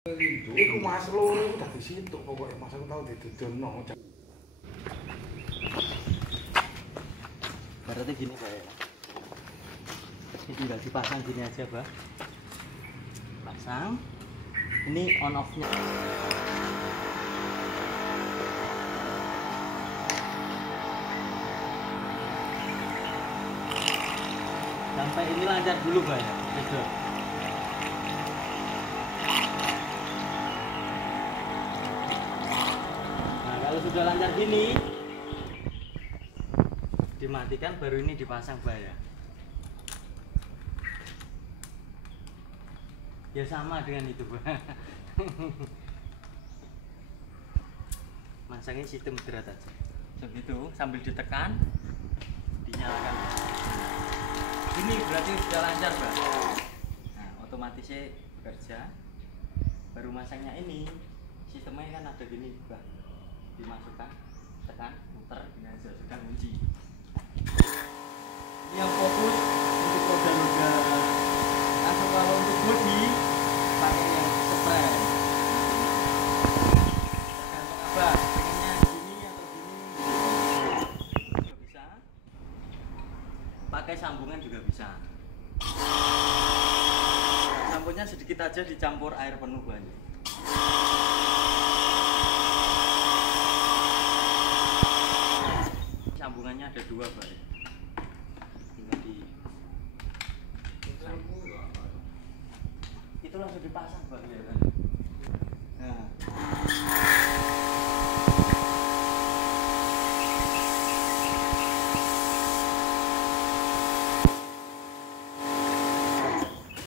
Iku Mas loro iku dadi situk pokoke Mas aku tau didudono. Berarti gini Pak ya. Ini tinggal dipasang gini aja, Pak. Pasang. Ini on off-nya. Sampai ini lancar dulu, Pak ya. Betul. Nah, kalau sudah lancar gini, dimatikan, baru ini dipasang, Pak ya. Ya sama dengan itu, Pak. Masangnya sistem berat aja. Segitu sambil ditekan, dinyalakan. Ini berarti sudah lancar, Pak. Nah, otomatisnya bekerja. Baru masangnya ini, sistemnya kan ada gini, Pak. Dimasukkan, tekan, muter, dengan sudah kunci. Ini yang fokus untuk roda-roda. Kalau untuk bodi pakai yang spray. Tergantung apa, pengennya gini atau gini juga bisa. Pakai sambungan juga bisa. Sambungnya sedikit aja, dicampur air penuh banyak. Sambungannya ada dua, Pak. Tinggal di itu langsung dipasang, Pak ya kan. Nah.